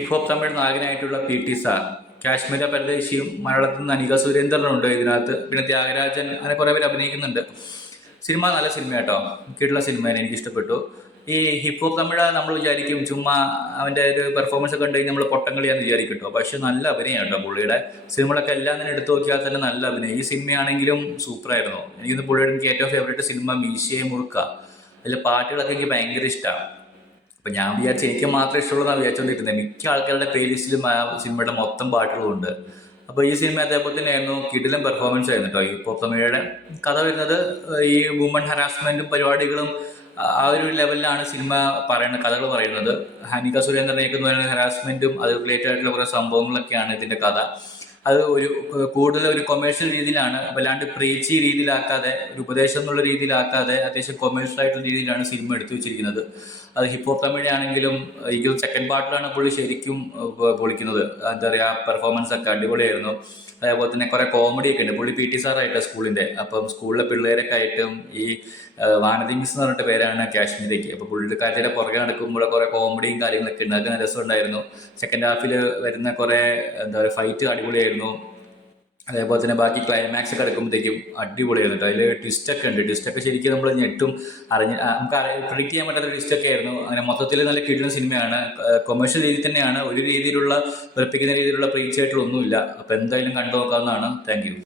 Hip hop Tamil നായകനായിട്ടുള്ള PT sir, കാശ്മീര പരദേശിയും മലയാളത്തിൽ നിന്ന് അനിക സുരേന്ദ്രനുണ്ട് ഇതിനകത്ത്. പിന്നെ ത്യാഗരാജൻ, അങ്ങനെ കുറേ പേര് അഭിനയിക്കുന്നുണ്ട്. സിനിമ നല്ല സിനിമ കേട്ടോ, കിട്ടുള്ള സിനിമയാണ്, എനിക്ക് ഇഷ്ടപ്പെട്ടു. ഈ ഹിപ്പ് ഹോപ്പ് തമിഴ് നമ്മൾ വിചാരിക്കും ചുമ്മാ അവൻ്റെ ഒരു പെർഫോമൻസ് ഒക്കെ ഉണ്ടെങ്കിൽ നമ്മൾ പൊട്ടങ്കളിയാന്ന് വിചാരിക്കും കേട്ടോ. പക്ഷെ നല്ല അഭിനയം കേട്ടോ പുള്ളിയുടെ. സിനിമകളൊക്കെ എല്ലാം തന്നെ എടുത്തു നോക്കിയാൽ തന്നെ നല്ല അഭിനയം. ഈ സിനിമയാണെങ്കിലും സൂപ്പറായിരുന്നു. എനിക്കിന്ന് പുള്ളിയുടെ എനിക്ക് ഏറ്റവും ഫേവറേറ്റ് സിനിമ മീശയെ മുറുക്ക. അതിലെ പാട്ടുകളൊക്കെ എനിക്ക് ഭയങ്കര ഇഷ്ടമാണ്. അപ്പം ഞാൻ വിചാരിച്ചു എനിക്ക് മാത്രമേ ഇഷ്ടമുള്ളതാണ് വിചാരിച്ചുകൊണ്ടിരുന്നത്. മിക്ക ആൾക്കാരുടെ പ്ലേലിസ്റ്റിലും ആ സിനിമയുടെ മൊത്തം പാട്ടുകളുണ്ട്. അപ്പോൾ ഈ സിനിമ അതേപോലെ തന്നെയായിരുന്നു, കിടിലൻ പെർഫോമൻസ് ആയിരുന്നു കേട്ടോ. ഇപ്പോൾ തമിഴയുടെ കഥ വരുന്നത് ഈ വുമൺ ഹറാസ്മെൻറ്റും പരിപാടികളും ആ ഒരു ലെവലിലാണ് സിനിമ പറയുന്നത്, കഥകൾ പറയുന്നത്. ഹനിക സുരേന്ദ്രനെയൊക്കെ എന്ന് പറയുന്നത് ഹറാസ്മെൻറ്റും അത് റിലേറ്റഡ് ആയിട്ടുള്ള കുറേ സംഭവങ്ങളൊക്കെയാണ് ഇതിൻ്റെ കഥ. അത് ഒരു കൂടുതൽ ഒരു കൊമേഴ്ഷ്യൽ രീതിയിലാണ്, വല്ലാണ്ട് പ്രീച്ചി രീതിയിലാക്കാതെ, ഒരു ഉപദേശം എന്നുള്ള രീതിയിലാക്കാതെ അത്യാവശ്യം കൊമേഴ്ഷ്യൽ ആയിട്ടുള്ള രീതിയിലാണ് സിനിമ എടുത്തു വെച്ചിരിക്കുന്നത്. അത് ഹിപ്പ് ഹോപ്പ് തമിഴാണെങ്കിലും എനിക്ക് സെക്കൻഡ് പാർട്ടിലാണ് പുള്ളി ശരിക്കും പൊളിക്കുന്നത്. എന്താ പറയുക, പെർഫോമൻസ് ഒക്കെ അടിപൊളിയായിരുന്നു. അതേപോലെ തന്നെ കുറേ കോമഡി ഒക്കെ ഉണ്ട്. പുള്ളി PT സാറായിട്ട് സ്കൂളിൻ്റെ, അപ്പം സ്കൂളിലെ പിള്ളേരൊക്കെ ആയിട്ടും ഈ വാനതി മിസ് എന്ന് പറഞ്ഞിട്ട് പേരാണ് കാശ്മീരേക്ക്. അപ്പോൾ പുള്ളിക്കാരുടെ പുറകെ നടക്കുമ്പോൾ കുറേ കോമഡിയും കാര്യങ്ങളൊക്കെ ഉണ്ട്. അതൊക്കെ രസമുണ്ടായിരുന്നു. സെക്കൻഡ് ഹാഫിൽ വരുന്ന കുറേ എന്താ പറയുക ഫൈറ്റ് അടിപൊളിയായിരുന്നു. അതേപോലെ തന്നെ ബാക്കി ക്ലൈമാക്സ് ഒക്കെ എടുക്കുമ്പോഴത്തേക്കും അടിപൊളിയായിരുന്നു. അതിൽ ട്വിസ്റ്റൊക്കെ ഉണ്ട്. ട്വിസ്റ്റൊക്കെ ശരിക്കും നമ്മൾ ഞെട്ടും നമുക്ക് പ്രിഡിക്റ്റ് ചെയ്യാൻ പറ്റാത്ത ട്വിസ്റ്റൊക്കെ ആയിരുന്നു. അങ്ങനെ മൊത്തത്തിൽ നല്ല കിട്ടുന്ന സിനിമയാണ്. കൊമേഴ്ഷ്യൽ രീതിയിൽ തന്നെയാണ്, ഒരു രീതിയിലുള്ള വെറുപ്പിക്കുന്ന രീതിയിലുള്ള പ്രീച്ച് ആയിട്ടുള്ള ഒന്നുമില്ല. അപ്പോൾ എന്തായാലും കണ്ടു നോക്കാവുന്നതാണ്. Thank you.